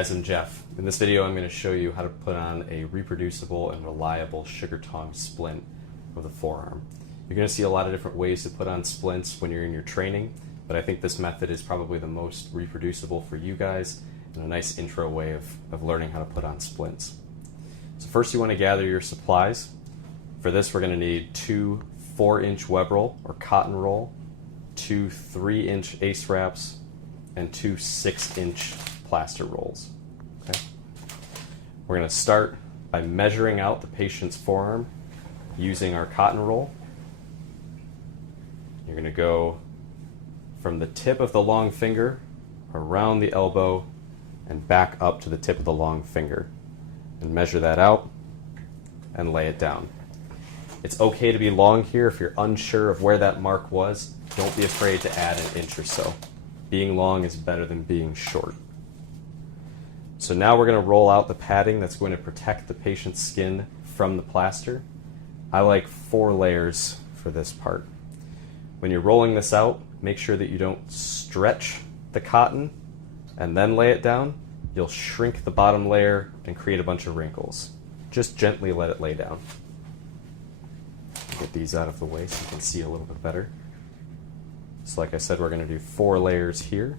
guys, I'm Jeff. In this video I'm going to show you how to put on a reproducible and reliable sugar-tong splint of the forearm. You're going to see a lot of different ways to put on splints when you're in your training, but I think this method is probably the most reproducible for you guys and a nice intro way of learning how to put on splints. So first you want to gather your supplies. For this we're going to need 2 4-inch web roll or cotton roll, 2 3-inch ace wraps, and 2 6-inch plaster rolls. Okay? We're going to start by measuring out the patient's forearm using our cotton roll. You're going to go from the tip of the long finger around the elbow and back up to the tip of the long finger and measure that out and lay it down. It's okay to be long here. If you're unsure of where that mark was, don't be afraid to add an inch or so. Being long is better than being short. So now we're going to roll out the padding that's going to protect the patient's skin from the plaster. I like 4 layers for this part. When you're rolling this out, make sure that you don't stretch the cotton and then lay it down. You'll shrink the bottom layer and create a bunch of wrinkles. Just gently let it lay down. Get these out of the way so you can see a little bit better. So like I said, we're going to do 4 layers here.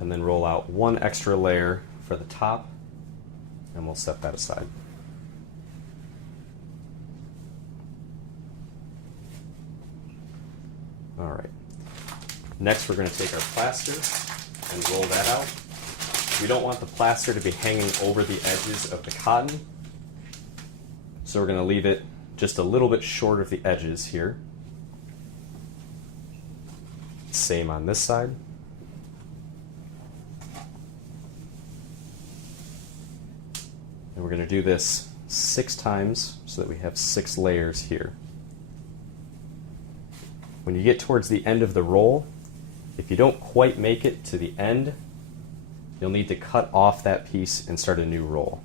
And then roll out 1 extra layer for the top, and we'll set that aside. All right. Next, we're going to take our plaster and roll that out. We don't want the plaster to be hanging over the edges of the cotton, so we're going to leave it just a little bit short of the edges here. Same on this side. And we're going to do this 6 times so that we have 6 layers here. When you get towards the end of the roll, if you don't quite make it to the end, you'll need to cut off that piece and start a new roll.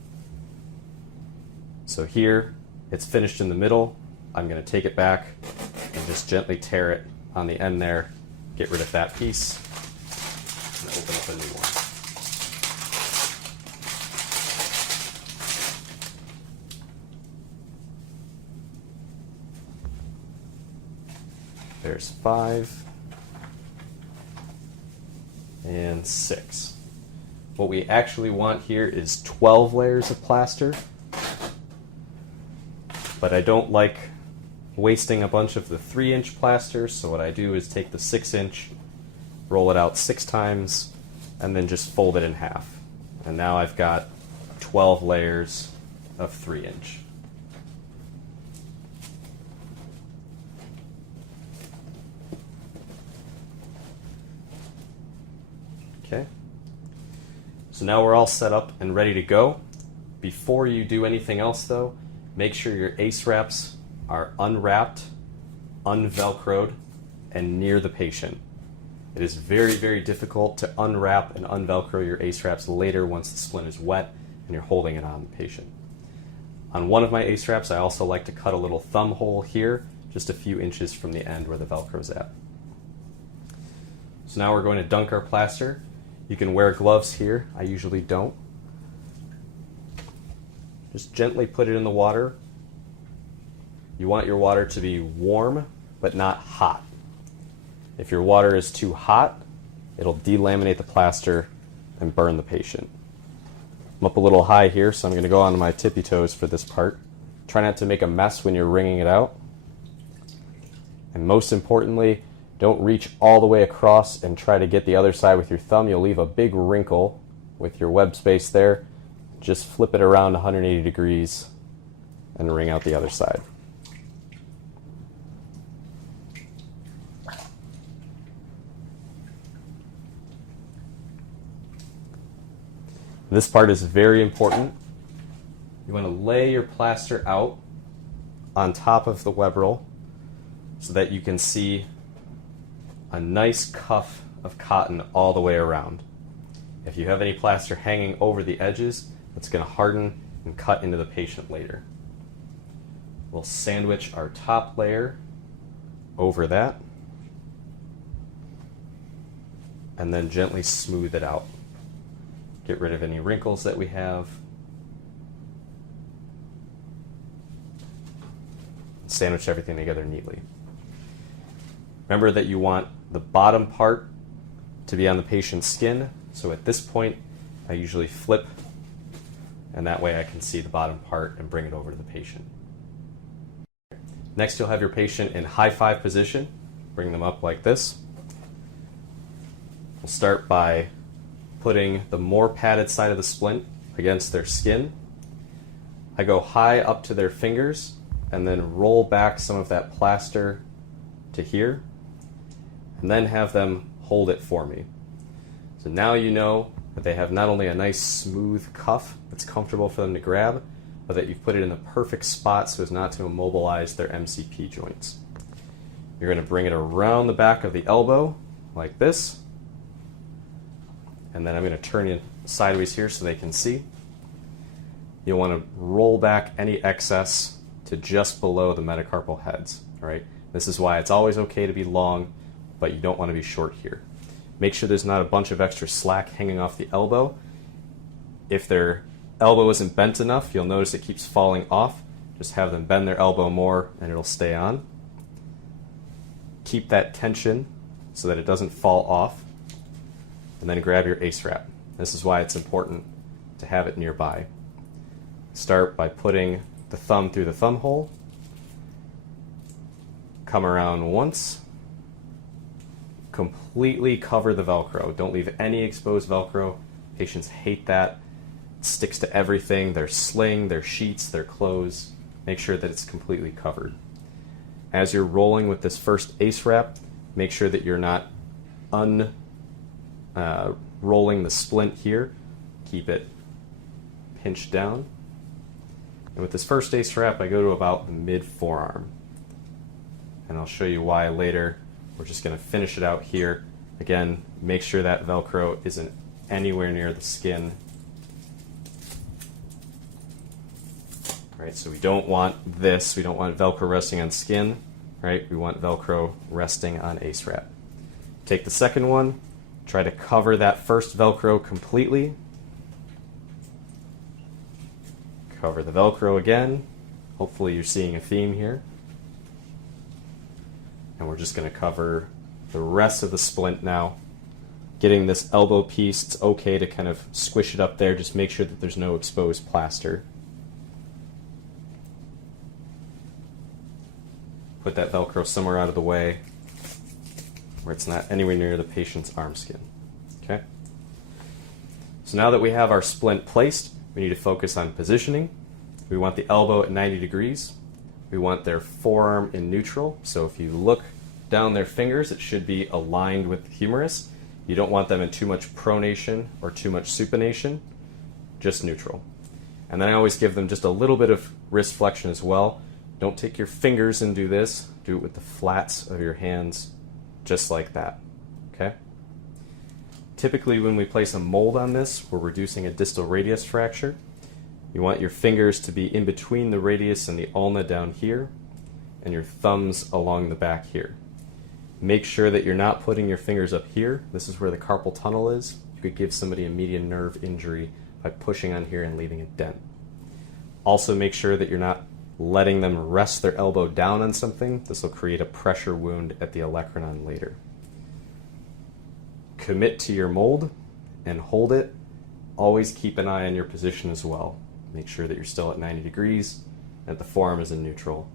So here, it's finished in the middle. I'm going to take it back and just gently tear it on the end there, get rid of that piece, and open up a new one. There's 5 and 6. What we actually want here is 12 layers of plaster, but I don't like wasting a bunch of the 3-inch plaster, so what I do is take the 6-inch, roll it out 6 times, and then just fold it in half. And now I've got 12 layers of 3-inch. Okay, so now we're all set up and ready to go. Before you do anything else though, make sure your ace wraps are unwrapped, unvelcroed, and near the patient. It is very, very difficult to unwrap and unvelcro your ace wraps later once the splint is wet and you're holding it on the patient. On one of my ace wraps, I also like to cut a little thumb hole here, just a few inches from the end where the Velcro's at. So now we're going to dunk our plaster. You can wear gloves here. I usually don't. Just gently put it in the water. You want your water to be warm, but not hot. If your water is too hot, it'll delaminate the plaster and burn the patient. I'm up a little high here, so I'm going to go onto my tippy toes for this part. Try not to make a mess when you're wringing it out. And most importantly, don't reach all the way across and try to get the other side with your thumb. You'll leave a big wrinkle with your web space there. Just flip it around 180 degrees and wring out the other side. This part is very important. You want to lay your plaster out on top of the web roll so that you can see a nice cuff of cotton all the way around. If you have any plaster hanging over the edges, it's going to harden and cut into the patient later. We'll sandwich our top layer over that, and then gently smooth it out. Get rid of any wrinkles that we have. Sandwich everything together neatly. Remember that you want the bottom part to be on the patient's skin, so at this point I usually flip, and that way I can see the bottom part and bring it over to the patient. Next, you'll have your patient in high five position. Bring them up like this. We'll start by putting the more padded side of the splint against their skin. I go high up to their fingers and then roll back some of that plaster to here, and then have them hold it for me. So now you know that they have not only a nice smooth cuff that's comfortable for them to grab, but that you've put it in the perfect spot so as not to immobilize their MCP joints. You're going to bring it around the back of the elbow like this, and then I'm going to turn it sideways here so they can see. You'll want to roll back any excess to just below the metacarpal heads. All right? This is why it's always okay to be long, but you don't want to be short here. Make sure there's not a bunch of extra slack hanging off the elbow. If their elbow isn't bent enough, you'll notice it keeps falling off. Just have them bend their elbow more and it'll stay on. Keep that tension so that it doesn't fall off. And then grab your ace wrap. This is why it's important to have it nearby. Start by putting the thumb through the thumb hole. Come around once. Completely cover the Velcro. Don't leave any exposed Velcro. Patients hate that. It sticks to everything, their sling, their sheets, their clothes. Make sure that it's completely covered. As you're rolling with this first ace wrap, make sure that you're not rolling the splint here. Keep it pinched down. And with this first ace wrap, I go to about the mid-forearm. And I'll show you why later. We're just going to finish it out here. Again, make sure that Velcro isn't anywhere near the skin. Right, so we don't want this. We don't want Velcro resting on skin. Right, we want Velcro resting on ace wrap. Take the second one. Try to cover that first Velcro completely. Cover the Velcro again. Hopefully you're seeing a theme here. And we're just going to cover the rest of the splint now. Getting this elbow piece, it's okay to kind of squish it up there. Just make sure that there's no exposed plaster. Put that Velcro somewhere out of the way where it's not anywhere near the patient's arm skin. Okay? So now that we have our splint placed, we need to focus on positioning. We want the elbow at 90 degrees. We want their forearm in neutral. So if you look down their fingers, it should be aligned with the humerus. You don't want them in too much pronation or too much supination, just neutral. And then I always give them just a little bit of wrist flexion as well. Don't take your fingers and do this. Do it with the flats of your hands, just like that. Okay? Typically when we place a mold on this, we're reducing a distal radius fracture. You want your fingers to be in between the radius and the ulna down here, and your thumbs along the back here. Make sure that you're not putting your fingers up here. This is where the carpal tunnel is. You could give somebody a median nerve injury by pushing on here and leaving a dent. Also make sure that you're not letting them rest their elbow down on something. This will create a pressure wound at the olecranon later. Commit to your mold and hold it. Always keep an eye on your position as well. Make sure that you're still at 90 degrees and that the forearm is in neutral.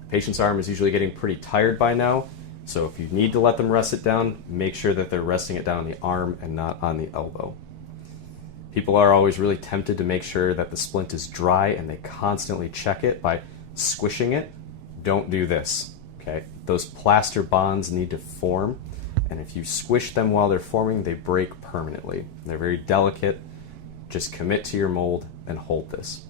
The patient's arm is usually getting pretty tired by now, so if you need to let them rest it down, make sure that they're resting it down on the arm and not on the elbow. People are always really tempted to make sure that the splint is dry, and they constantly check it by squishing it. Don't do this, okay? Those plaster bonds need to form, and if you squish them while they're forming, they break permanently. They're very delicate. Just commit to your mold and hold this.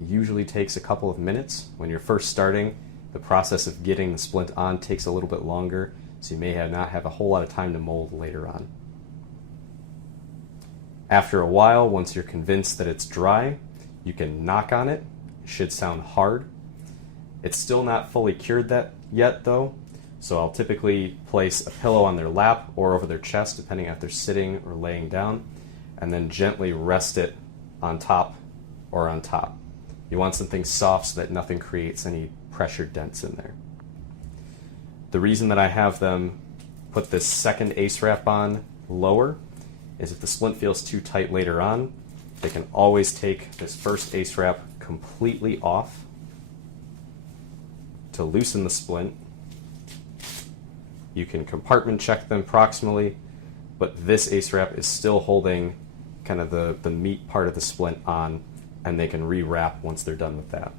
It usually takes a couple of minutes. When you're first starting, the process of getting the splint on takes a little bit longer, so you may not have a whole lot of time to mold later on. After a while, once you're convinced that it's dry, you can knock on it. It should sound hard. It's still not fully cured that yet though, so I'll typically place a pillow on their lap or over their chest, depending on if they're sitting or laying down, and then gently rest it on top or on top. You want something soft so that nothing creates any pressure dents in there. The reason that I have them put this second ACE wrap on lower is if the splint feels too tight later on, they can always take this first ACE wrap completely off to loosen the splint. You can compartment check them proximally, but this ACE wrap is still holding kind of the meat part of the splint on, and they can rewrap once they're done with that.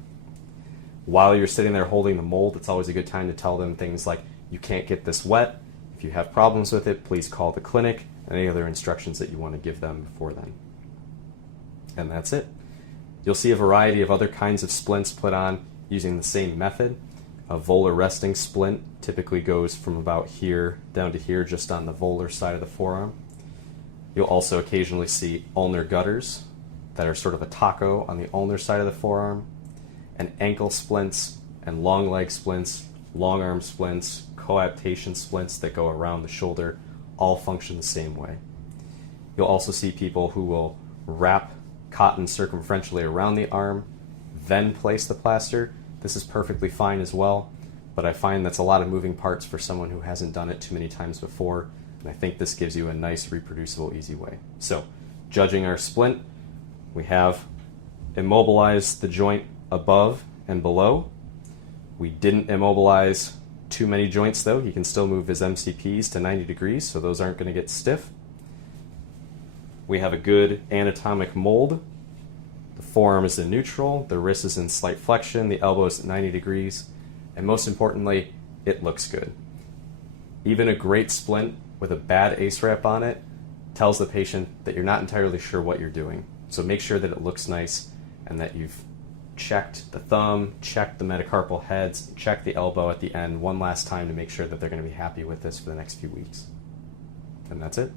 While you're sitting there holding the mold, it's always a good time to tell them things like, you can't get this wet. If you have problems with it, please call the clinic, and any other instructions that you want to give them before then. And that's it. You'll see a variety of other kinds of splints put on using the same method. A volar resting splint typically goes from about here down to here, just on the volar side of the forearm. You'll also occasionally see ulnar gutters that are sort of a taco on the ulnar side of the forearm, and ankle splints and long leg splints, long arm splints, coaptation splints that go around the shoulder, all function the same way. You'll also see people who will wrap cotton circumferentially around the arm, then place the plaster. This is perfectly fine as well, but I find that's a lot of moving parts for someone who hasn't done it too many times before, and I think this gives you a nice, reproducible, easy way. So, judging our splint, we have immobilized the joint above and below. We didn't immobilize too many joints though. He can still move his MCPs to 90 degrees, so those aren't going to get stiff. We have a good anatomic mold. The forearm is in neutral, the wrist is in slight flexion, the elbow is at 90 degrees, and most importantly, it looks good. Even a great splint with a bad ACE wrap on it tells the patient that you're not entirely sure what you're doing. So make sure that it looks nice and that you've checked the thumb, checked the metacarpal heads, checked the elbow at the end one last time to make sure that they're going to be happy with this for the next few weeks. And that's it.